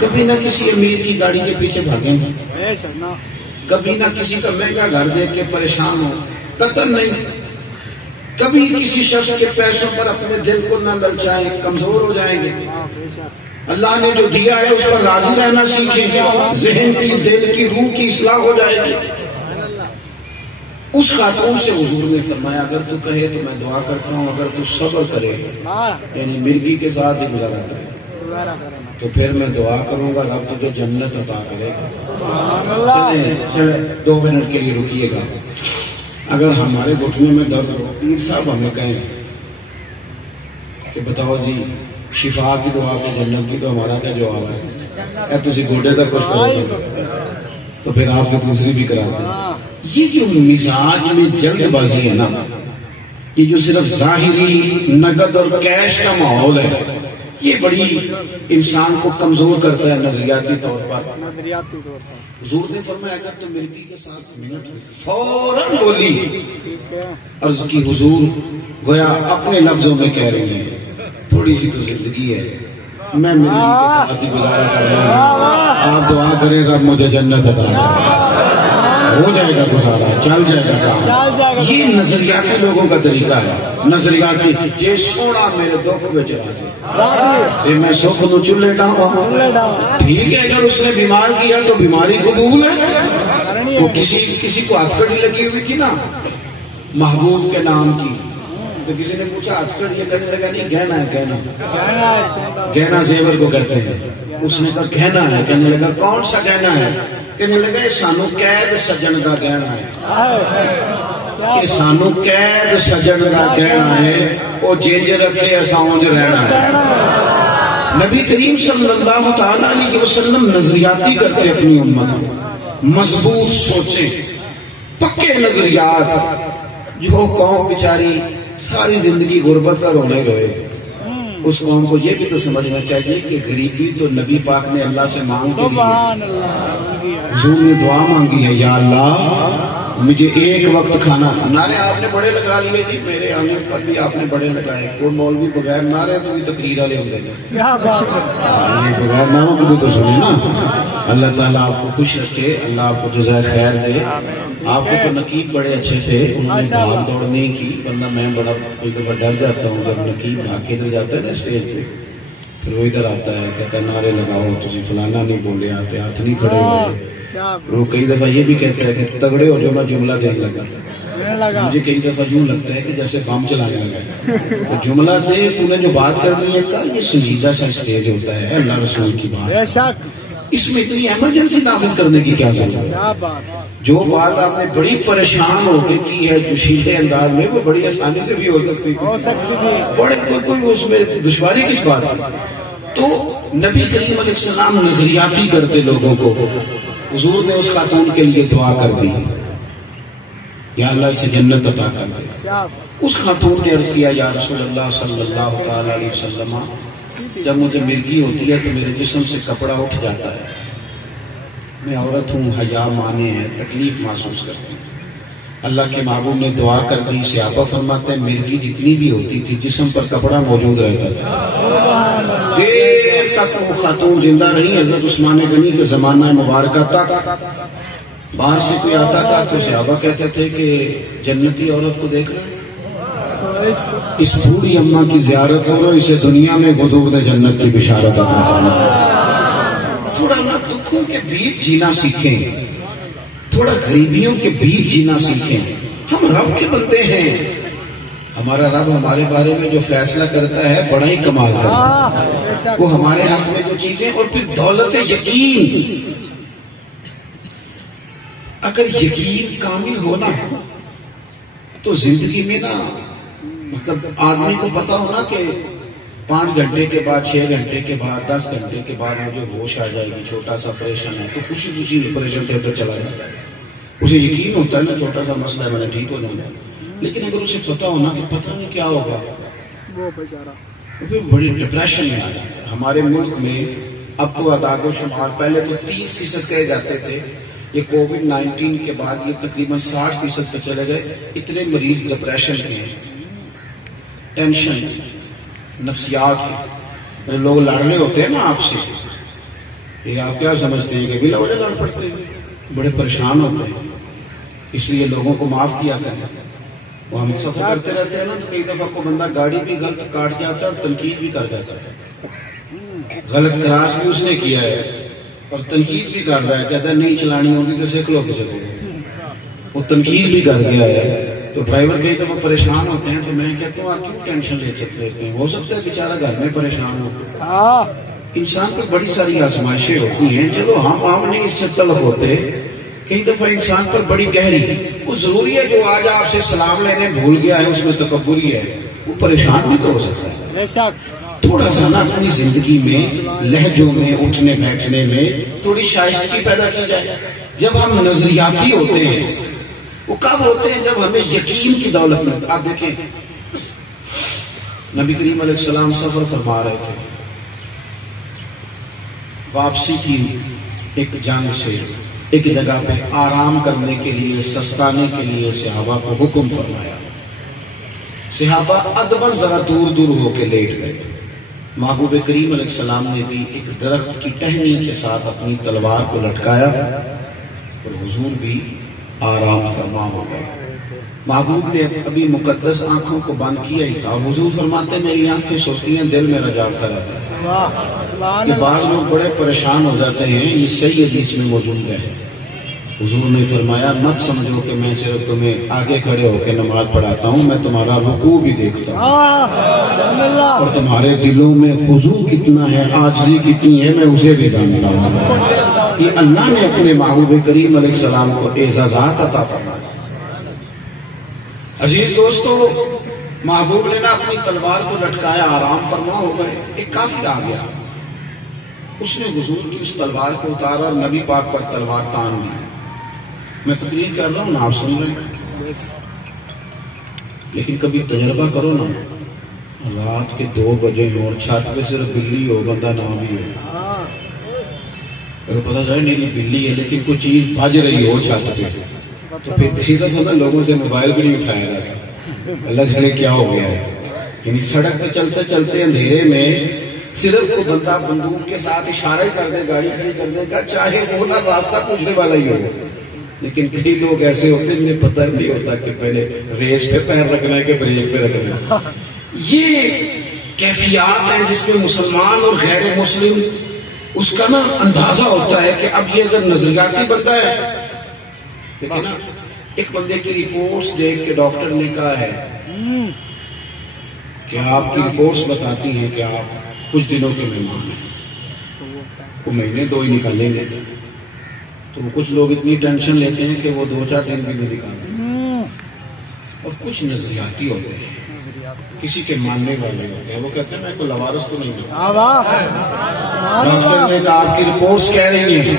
کبھی نہ کسی امیر کی گاڑی کے پیچھے بھاگیں، کبھی نہ کسی کا مہنگا گھر دیکھ کے پریشان ہو، قطر نہیں، کبھی کسی شخص کے پیسوں پر اپنے دل کو نہ للچائیں، کمزور ہو جائیں گے۔ اللہ نے جو دیا ہے اس پر راضی رہنا سیکھیں، ذہن کی، دل کی، روح کی اصلاح ہو جائے گی۔ اس خاتون سے حضور نے فرمایا اگر تو کہے تو میں دعا کرتا ہوں، اگر تو صبر کرے یعنی مرغی کے ساتھ ہی گزارا کرے تو پھر میں دعا کروں گا رب تجھے جنت عطا کرے گا۔ چلیں 2 منٹ کے لیے رکیے گا۔ اگر ہمارے گھٹنے میں درد ہو، پیر صاحب ہمیں کہیں کہ بتاؤ جی شفا کی دعا پہ جنت کی، تو ہمارا کیا جواب ہے؟ تجھے گوڈے تک کچھ کرو تو پھر آپ سے دوسری بھی کراتے ہیں۔ یہ جو مزاج میں جلد بازی ہے نا، یہ جو صرف ظاہری نقد اور کیش کا ماحول ہے، یہ بڑی انسان کو کمزور کرتا ہے نظریاتی طور پر۔ حضور نے فرمایا اگر تو مرغی کے ساتھ منٹ فوراً بولی، عرض کی حضور گویا اپنے لفظوں میں کہہ رہی ہیں تھوڑی سی تو زندگی ہے، میں مرغی کے ساتھ ہی گزارا کر رہا ہوں، آپ دعا کرے گا مجھے جنت عطا کرے، ہو جائے گا گزارا، چل جائے گا کام۔ یہ نظریاتی لوگوں کا طریقہ ہے، نظریاتی یہ سونا میرے دکھ میں چلا جائے میں سکھ نو چولہے ڈاؤں، ٹھیک ہے اگر اس نے بیمار کیا تو بیماری قبول ہے۔ وہ کسی کو ہتھکڑی لگی ہوئی تھی نا محبوب کے نام کی، تو کسی نے پوچھا ہتھکڑی، یہ کہنے لگا نہیں گہنا ہے، گہنا، گہنا زیور کو کہتے ہیں۔ اس نے کہا گہنا ہے، کہنے لگا کون سا گہنا ہے؟ کہنے لگا یہ سانو قید سجن کا گہنا ہے، یہ سانو قید سجن کا گہنا ہے، وہ جینج رکھے اساؤں رہنا ہے۔ نبی کریم صلی اللہ تعالیٰ علیہ وسلم نظریاتی کرتے اپنی امت کو، مضبوط سوچیں، پکے نظریات۔ جو قوم بیچاری ساری زندگی غربت کا رونے روئے، اس قوم کو یہ بھی تو سمجھنا چاہیے کہ غریبی تو نبی پاک نے اللہ سے مانگ کے لیے، حضور نے دعا مانگی ہے یا اللہ مجھے ایک وقت کھانا۔ نعرے آپ نے بڑے لگا لیے جی، میرے آنے پر بھی آپ نے بڑے لگائے، کوئی مولوی بغیر نعرے تو بھی تقریر والے ہوں گے، بغیر نعروں کو بھی تو سنیں نا۔ اللہ تعالیٰ آپ کو خوش رکھے، اللہ آپ کو جزائے خیر دے۔ آپ کو تو نقیب بڑے اچھے تھے، انہوں نے بھاگ دوڑ نہیں کی، ورنہ میں بڑا کوئی دفعہ ڈر جاتا ہوں جب نقیب بھاگ کے جاتا ہے نا اسٹیج پہ، پھر وہ ادھر آتا ہے کہتا ہے نعرے لگاؤ، تجھے فلانا نہیں بولے، آتے ہاتھ نہیں کھڑے ہوئے۔ وہ کئی دفعہ یہ بھی کہتا ہے کہ تگڑے ہو جو میں جملہ دینے لگا، مجھے کئی دفعہ یوں لگتا ہے کہ جیسے بم چلایا گیا، جملہ دے تو نے جو بات کرنی ہے کہا، یہ سنجیدہ سا اسٹیج ہوتا ہے اللہ رسول کی بات، اس میں اتنی ایمرجنسی نافذ کرنے کی کیا ضرورت ہے؟ جو بات آپ نے بڑی پریشان ہو کے کی ہے جوشیلے انداز میں، وہ بڑی آسانی سے بھی ہو سکتی تھی، بڑے کوئی اس میں دشواری کس بات ہے؟ تو نبی کریم علیہ السلام نظریاتی کرتے لوگوں کو، حضور نے اس خاتون کے لیے دعا کر دی یا اللہ اسے جنت عطا کر دے۔ اس خاتون نے عرض کیا یا رسول اللہ صلی اللہ تعالی علیہ وسلم جب مجھے مرگی ہوتی ہے تو میرے جسم سے کپڑا اٹھ جاتا ہے، میں عورت ہوں، حیا مانے ہیں، تکلیف محسوس کرتی ہوں۔ اللہ کے محبوب نے دعا کر دی، صحابہ فرماتے ہیں مرگی جتنی بھی ہوتی تھی جسم پر کپڑا موجود رہتا تھا، دیر تک وہ خاتون زندہ رہی حضرت عثمان غنی کے زمانہ مبارکہ تک۔ باہر سے کوئی آتا تھا تو صحابہ کہتے تھے کہ جنتی عورت کو دیکھ رہے اس بوڑھی اماں کی زیارت کرو، اسے دنیا میں حضور نے جنت کی بشارت عطا فرمائی۔ تھوڑا نا دکھوں کے بیچ جینا سیکھیں، تھوڑا غریبیوں کے بیچ جینا سیکھیں۔ ہم رب کے بندے ہیں، ہمارا رب ہمارے بارے میں جو فیصلہ کرتا ہے بڑا ہی کمال کرتا ہے، وہ ہمارے حق میں جو چیزیں، اور پھر دولت یقین، اگر یقین کامل ہونا تو زندگی میں نا مطلب آدمی کو پتا ہونا کہ 5 گھنٹے کے بعد، 6 گھنٹے کے بعد، 10 گھنٹے کے بعد مجھے ہوش آ جائے گی، چھوٹا سا آپریشن ہے تو خوشی خوشی آپریشن تھیٹر چلا جاتا ہے، اسے یقین ہوتا ہے نا چھوٹا سا مسئلہ ہے میں نے ٹھیک ہو جانا ہے۔ لیکن اگر اسے پتا ہونا کہ پتہ نہیں کیا ہوگا، وہ بیچارہ پھر بڑی ڈپریشن میں آ جاتا ہے۔ ہمارے ملک میں اب تو اعداد و شمار، پہلے تو 30% کہے جاتے تھے، یہ کووڈ-19 کے بعد یہ تقریباً 60% پہ چلے گئے۔ اتنے مریض ڈپریشن کے ہیں، ٹینشن، نفسیات کے، لوگ لڑ رہے ہوتے ہیں نا آپ سے، یہ آپ کیا سمجھتے ہیں کہ بلا وجہ لڑ پڑتے ہیں؟ بڑے پریشان ہوتے ہیں، اس لیے لوگوں کو معاف کیا کریں۔ وہ ہم سفر کرتے رہتے ہیں نا، تو کئی دفعہ کو بندہ گاڑی بھی غلط کاٹ جاتا ہے اور تنقید بھی کر جاتا ہے، غلط کراس بھی اس نے کیا ہے اور تنقید بھی کر رہا ہے، کہتا ہے نہیں چلانی ہوگی تو سیکھ لو کسی کو، وہ تنقید بھی کر گیا ہے۔ تو ڈرائیور کئی دفعہ پریشان ہوتے ہیں تو میں کہتا ہوں آپ کیوں ٹینشن لیتے ہیں؟ ہو سکتا ہے بیچارہ گھر میں پریشان ہو، انسان کو بڑی ساری آزمائشیں ہوتی ہیں، چلو ہم نہیں اس سے طلب ہوتے، کئی دفعہ انسان پر بڑی گہری، وہ ضروری ہے جو آج آپ سے سلام لینے بھول گیا ہے اس میں تکبری ہے، وہ پریشان بھی تو ہو سکتا ہے۔ تھوڑا سا نا اپنی زندگی میں لہجوں میں اٹھنے بیٹھنے میں تھوڑی شائستگی پیدا کی جائے۔ جب ہم نظریاتی ہوتے ہیں وہ کب ہوتے ہیں؟ جب ہمیں یقین کی دولت میں۔ آپ دیکھیں نبی کریم علیہ السلام سفر فرما رہے تھے، واپسی کی ایک جنگ سے ایک جگہ پہ آرام کرنے کے لیے، سستانے کے لیے صحابہ کو حکم فرمایا۔ صحابہ ادباً ذرا دور دور ہو کے لیٹ گئے۔ محبوب کریم علیہ السلام نے بھی ایک درخت کی ٹہنی کے ساتھ اپنی تلوار کو لٹکایا اور حضور بھی آرام فرما ہو گئے۔ محبوب نے ابھی مقدس آنکھوں کو بند کیا ہی تھا، حضور فرماتے میری آنکھیں سوتی ہیں، دل میرا جاگتا رہتا ہے۔ یہ بعض لوگ بڑے پریشان ہو جاتے ہیں، یہ صحیح حدیث میں موجود ہے۔ حضور نے فرمایا مت سمجھو کہ میں صرف تمہیں آگے کھڑے ہو کے نماز پڑھاتا ہوں، میں تمہارا رکوع بھی دیکھتا ہوں اور تمہارے دلوں میں خضوع کتنا ہے، عاجزی کتنی ہے، میں اسے بھی جانتا ہوں۔ یہ اللہ نے اپنے محبوب کریم علیہ السلام کو اعزازات عطا فرمائے۔ عزیز دوستو، محبوب نے اپنی تلوار کو لٹکایا، آرام فرما ہو گئے۔ ایک کافر آ گیا، اس نے حضور کی اس تلوار کو اتارا اور نبی پاک پر تلوار تان دی۔ میں تقریر کر رہا ہوں نا، آپ سن رہے ہیں، لیکن کبھی تجربہ کرو نا، رات کے 2 بجے ہو اور چھت پہ صرف بلی ہو، بندہ نہ بھی ہو، اگر پتا چلے نہیں بلی ہے لیکن کوئی چیز بھج رہی ہو چھت پہ، تو پھر ادھر لوگوں سے موبائل بھی نہیں اٹھایا جاتا، اللہ جانے کیا ہو گیا ہے۔ یعنی سڑک پہ چلتے چلتے اندھیرے میں صرف کوئی بندہ بندوق کے ساتھ اشارہ کر دے، گاڑی کھڑی کر دے گا، چاہے وہ نہ راستہ پوچھنے والا ہی ہو۔ لیکن کئی لوگ ایسے ہوتے ہیں جنہیں پتہ نہیں ہوتا کہ پہلے ریس پہ پیر رکھنا ہے کہ بریک پہ رکھنا ہے۔ یہ کیفیات ہیں جس میں مسلمان اور غیر مسلم اس کا نا اندازہ ہوتا ہے کہ اب یہ اگر نظریاتی بندہ ہے، لیکن نا ایک بندے کی رپورٹس دیکھ کے ڈاکٹر نے کہا ہے کہ آپ کی رپورٹس بتاتی ہیں کہ آپ کچھ دنوں کے مہمان ہیں، وہ مہینے 2 ہی نکالیں گے، تو کچھ لوگ اتنی ٹینشن لیتے ہیں کہ وہ 2-4 دن بھی نہیں نکالتے۔ اور کچھ نظریاتی ہوتے ہیں، کسی کے ماننے والے ہوتے ہیں، وہ کہتے ہیں میں کوئی لوارث تو نہیں ہوں۔ ڈاکٹر نے کہا آپ کی رپورٹس کہہ رہی ہیں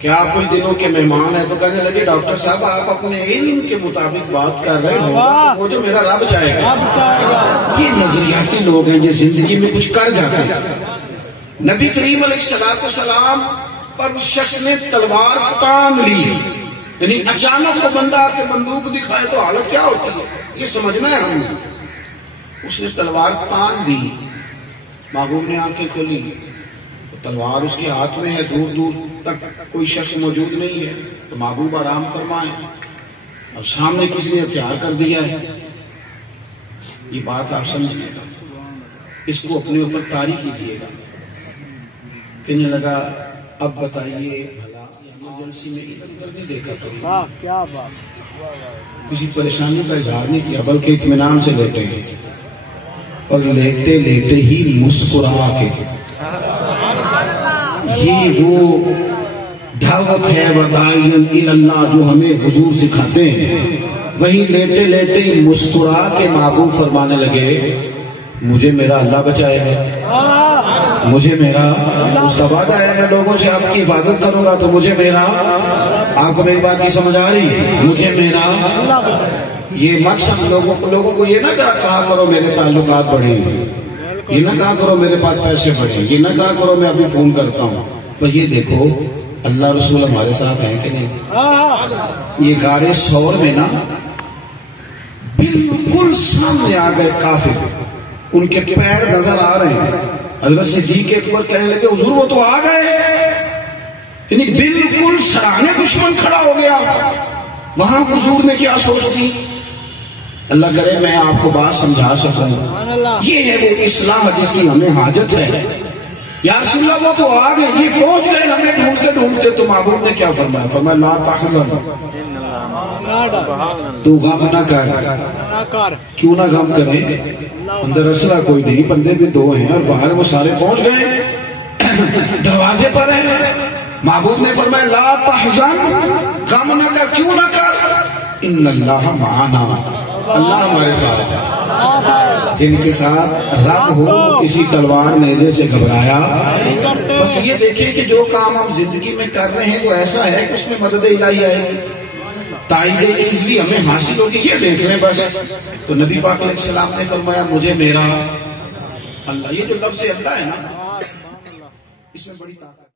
کہ آپ کچھ دنوں کے مہمان ہیں، تو کہنے لگے ڈاکٹر صاحب آپ اپنے علم کے مطابق بات کر رہے ہو، وہ جو میرا رب چاہے گا۔ یہ نظریاتی لوگ ہیں جو زندگی میں کچھ کر جاتے ہیں۔ نبی کریم علیہ السلام پر اس شخص نے تلوار تان لی، یعنی اچانک کو بندہ آ کے بندوق دکھائے تو حالت کیا ہوتی ہے یہ سمجھنا ہے ہم۔ اس نے تلوار تان دی، محبوب نے آنکھیں کھولی، تلوار اس کے ہاتھ میں ہے، دور دور تک کوئی شخص موجود نہیں ہے، تو محبوب آرام فرمائے، اور سامنے کسی نے ہتھیار کر دیا ہے۔ یہ بات آپ سمجھیے گا، اس کو اپنے اوپر طاری کیجیے گا۔ کہنے لگا اب بتائیے بھلا ایمرجنسی میں ادھر نہیں دیکھا تو کسی پریشانی کا اظہار نہیں کیا، بلکہ اطمینان سے لیٹے ہیں، اور لیٹے لیٹے ہی مسکرا کے، یہ وہ دعوت ہے وداعین الی اللہ جو ہمیں حضور سکھاتے ہیں، وہی لیٹے لیٹے ہی مسکرا کے محبوب فرمانے لگے مجھے میرا اللہ بچائے گا، مجھے میرا اس کا وعدہ ہے میں لوگوں سے آپ کی حفاظت کروں گا، تو مجھے میرا، آپ کو میری بات کی سمجھ آ رہی، مجھے میرا، یہ مقصد لوگوں کو یہ نہ کہا کرو میرے تعلقات بڑھیں، یہ نہ کہا کرو میرے پاس پیسے بڑھیں، یہ نہ کہا کرو میں ابھی فون کرتا ہوں، پر یہ دیکھو اللہ رسول ہمارے ساتھ ہیں کہ نہیں۔ یہ غار ثور میں نا بالکل سامنے آ گئے کافر، ان کے پیر نظر آ رہے ہیں، حضرت صدیق اکبر کہنے لگے حضور وہ تو آ گئے، یعنی بالکل سرانے دشمن کھڑا ہو گیا، وہاں حضور نے کیا سوچ دی؟ اللہ کرے میں آپ کو بات سمجھا سکوں، یہ ہے وہ اصلاح جس کی ہمیں حاجت ہے۔ یا رسول اللہ وہ تو آ گئے، یہ پہنچ گئے ہمیں ڈھونڈتے ڈھونڈتے، تو محبوب نے کیا فرمایا؟ فرمایا لا تحزن، تو غم نہ کر۔ کیوں نہ غم کریں؟ اندر اسلحہ کوئی نہیں، بندے بھی دو ہیں اور باہر وہ سارے پہنچ گئے، دروازے پر ہیں۔ محبوب نے فرمایا لا تحزن، غم نہ کر۔ کیوں نہ کر؟ ان اللہ معنا، اللہ ہمارے ساتھ ہے۔ جن کے ساتھ رب ہو کسی تلوار نیزے سے گھبرایا۔ بس یہ دیکھیں کہ جو کام ہم زندگی میں کر رہے ہیں وہ ایسا ہے کہ اس میں مدد الہی آئے گی، تائید عزوی ہمیں حاصل ہوگی، یہ دیکھ لیں بس۔ تو نبی پاک علیہ السلام نے فرمایا مجھے میرا اللہ، یہ جو لفظ اللہ ہے نا، اس میں بڑی طاقت